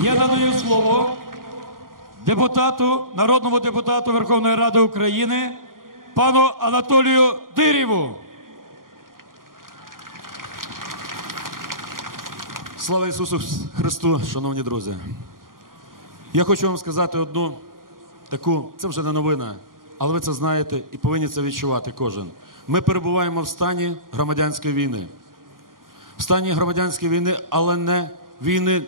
Я надаю слово депутату, народному депутату Верховної Ради України, пану Анатолію Диріву. Слава Ісусу Христу, шановні друзі. Я хочу вам сказати одну таку, це вже не новина, але ви це знаєте і повинні це відчувати кожен. Ми перебуваємо в стані громадянської війни. В стані громадянської війни, але не війни,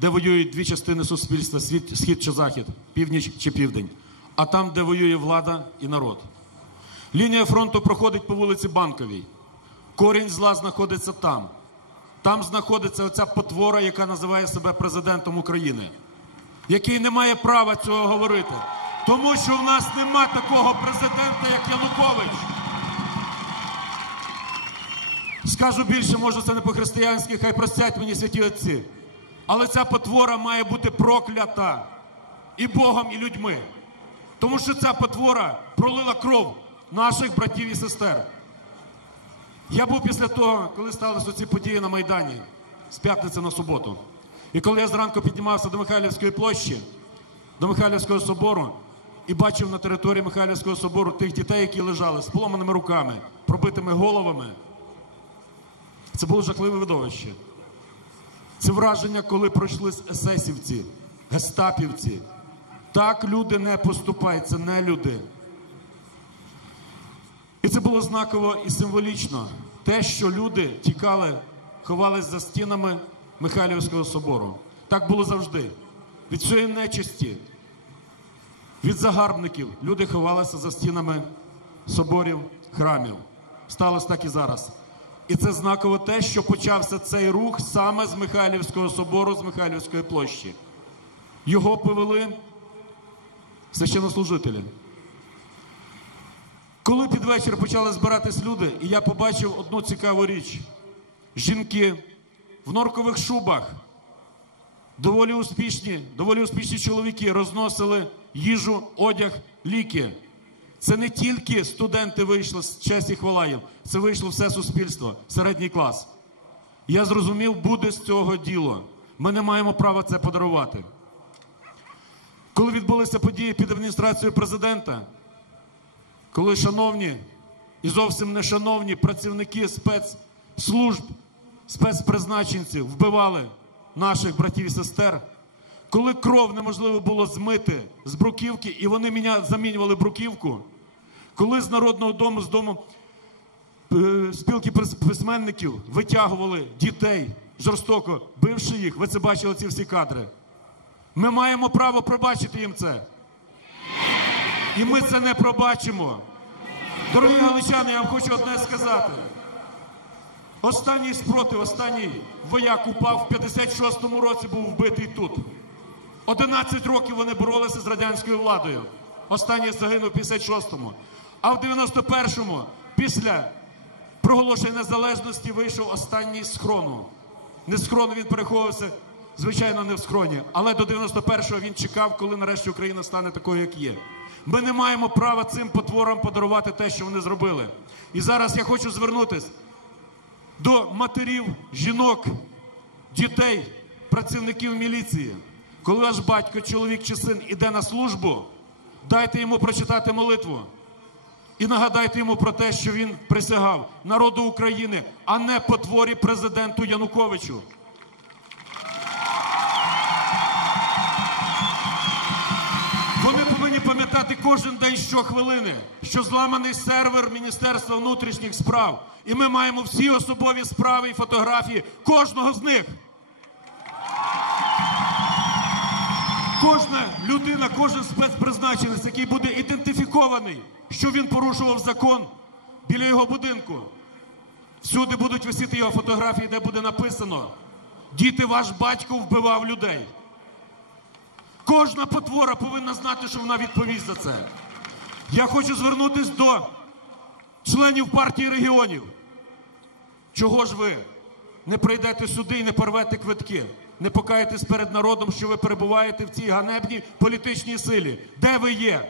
де воюють дві частини суспільства: схід чи захід, північ чи південь, а там, де воює влада і народ. Лінія фронту проходить по вулиці Банковій. Корінь зла знаходиться там. Там знаходиться оця потвора, яка називає себе президентом України, який не має права цього говорити. Тому що в нас нема такого президента, як Янукович. Скажу більше, може, це не по-християнськи, хай простять мені святі отці. Але ця потвора має бути проклята і Богом, і людьми. Тому що ця потвора пролила кров наших братів і сестер. Я був після того, коли сталися ці події на Майдані з п'ятниці на суботу. І коли я зранку піднімався до Михайлівської площі, до Михайлівського собору, і бачив на території Михайлівського собору тих дітей, які лежали з поломаними руками, пробитими головами, це було жахливе видовище. Це враження, коли пройшли есесівці, гестапівці. Так люди не поступають, це не люди. І це було знаково і символічно. Те, що люди тікали, ховались за стінами Михайлівського собору. Так було завжди. Від цієї нечисті, від загарбників люди ховалися за стінами соборів, храмів. Сталося так і зараз. І це знаково те, що почався цей рух саме з Михайлівського собору, з Михайлівської площі. Його повели священнослужителі. Коли під вечір почали збиратись люди, і я побачив одну цікаву річ: жінки в норкових шубах, доволі успішні, доволі успішні чоловіки розносили їжу, одяг, ліки. Це не тільки студенти вийшли з честі хвала їм, це вийшло все суспільство, середній клас. Я зрозумів, буде з цього діло. Ми не маємо права це подарувати. Коли відбулися події під адміністрацією президента, коли шановні і зовсім не шановні працівники спецслужб, спецпризначенців вбивали наших братів і сестер, коли кров неможливо було змити з бруківки, і вони міня, замінювали бруківку, коли з Народного дому, з дому е, спілки письменників витягували дітей жорстоко, бивши їх, ви це бачили ці всі кадри. Ми маємо право пробачити їм це. І ми це не пробачимо. Дорогі галичани, я вам хочу одне сказати. Останній спротив, останній вояк упав в 56-му році, був вбитий тут. 11 років вони боролися з радянською владою. Останній загинув в 56-му. А в 91-му, після проголошення незалежності, вийшов останній з схрону. Не з схрону він переховувався, звичайно, не в схроні. Але до 91-го він чекав, коли нарешті Україна стане такою, як є. Ми не маємо права цим потворам подарувати те, що вони зробили. І зараз я хочу звернутися до матерів, жінок, дітей, працівників міліції. Коли ваш батько, чоловік чи син іде на службу, дайте йому прочитати молитву. І нагадайте йому про те, що він присягав народу України, а не потворі президенту Януковичу. Вони повинні пам'ятати кожен день щохвилини, що зламаний сервер Міністерства внутрішніх справ. І ми маємо всі особові справи і фотографії кожного з них. Кожна людина, кожен спецпризначенець, який буде ідентифікований, що він порушував закон біля його будинку. Всюди будуть висіти його фотографії, де буде написано: Діти, ваш батько вбивав людей. Кожна потвора повинна знати, що вона відповість за це. Я хочу звернутися до членів партії регіонів. Чого ж ви не прийдете сюди і не порвете квитки? Не покаєтесь перед народом, що ви перебуваєте в цій ганебній політичній силі. Де ви є?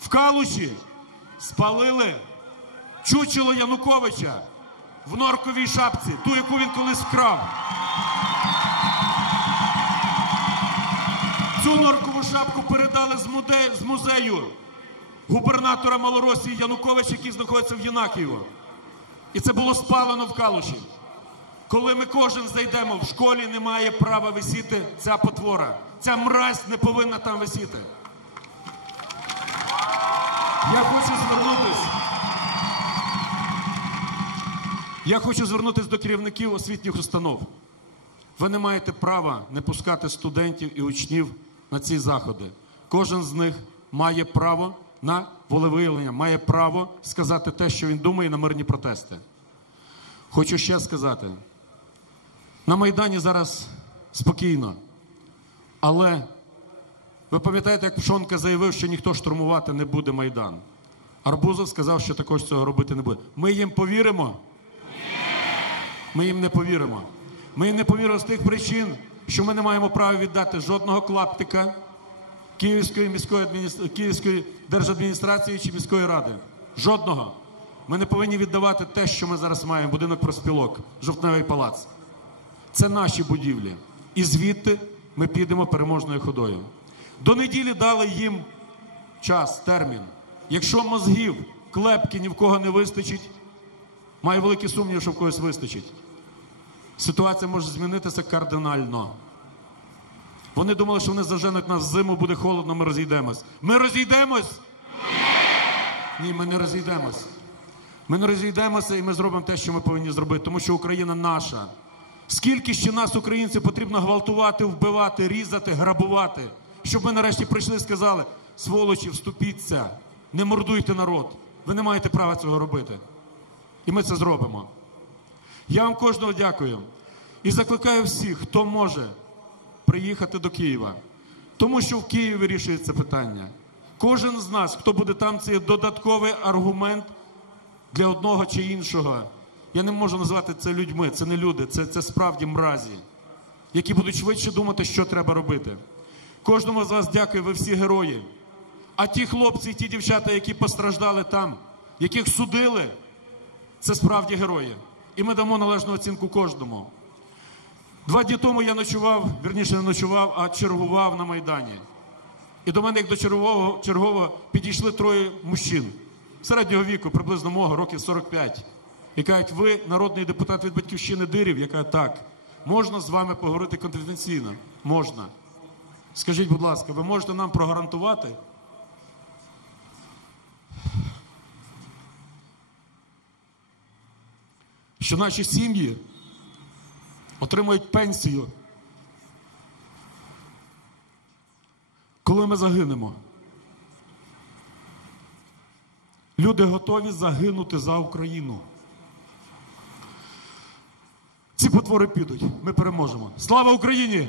В Калуші спалили чучело Януковича в норковій шапці, ту, яку він колись вкрав. Цю норкову шапку передали з, музею губернатора Малоросії Януковича, який знаходиться в Єнакієво. І це було спалено в Калуші. Коли ми кожен зайдемо, в школі не має права висіти ця потвора. Ця мразь не повинна там висіти. Я хочу звернутись. Я хочу звернутися до керівників освітніх установ. Ви не маєте права не пускати студентів і учнів на ці заходи. Кожен з них має право на волевиявлення, має право сказати те, що він думає на мирні протести. Хочу ще сказати: на Майдані зараз спокійно, але ви пам'ятаєте, як Пшонка заявив, що ніхто штурмувати не буде Майдан. Арбузов сказав, що також цього робити не буде. Ми їм повіримо? Ми їм не повіримо. Ми їм не повіримо з тих причин, що ми не маємо права віддати жодного клаптика Київської міської адміністр... Київської держадміністрації чи міської ради. Жодного. Ми не повинні віддавати те, що ми зараз маємо, будинок проспілок, жовтневий палац. Це наші будівлі. І звідти ми підемо переможною ходою. До неділі дали їм час, термін. Якщо мозгів, клепки ні в кого не вистачить, маю великі сумніви, що в когось вистачить. Ситуація може змінитися кардинально. Вони думали, що вони заженуть нас в зиму, буде холодно, ми розійдемось. Ми розійдемось? Ні, ми не розійдемось. Ми не розійдемося і ми зробимо те, що ми повинні зробити, тому що Україна наша. Скільки ще нас, українців, потрібно гвалтувати, вбивати, різати, грабувати, щоб ми нарешті прийшли і сказали: сволочі, вступіться, не мордуйте народ. Ви не маєте права цього робити. І ми це зробимо. Я вам кожного дякую і закликаю всіх, хто може приїхати до Києва, тому що в Києві вирішується питання. Кожен з нас, хто буде там, це є додатковий аргумент для одного чи іншого. Я не можу назвати це людьми, це не люди, це, це справді мразі, які будуть швидше думати, що треба робити. Кожному з вас дякую, ви всі герої. А ті хлопці, ті дівчата, які постраждали там, яких судили, це справді герої. І ми дамо належну оцінку кожному. Два дні тому я ночував, вірніше не ночував, а чергував на Майдані. І до мене, як до чергового, чергового, підійшли троє мужчин середнього віку, приблизно мого, років 45. І кажуть, ви народний депутат від батьківщини Дирів? Я кажу, так. Можна з вами поговорити конфіденційно? Можна. Скажіть, будь ласка, ви можете нам прогарантувати, що наші сім'ї отримують пенсію, коли ми загинемо. Люди готові загинути за Україну. Ці потвори підуть. Ми переможемо. Слава Україні!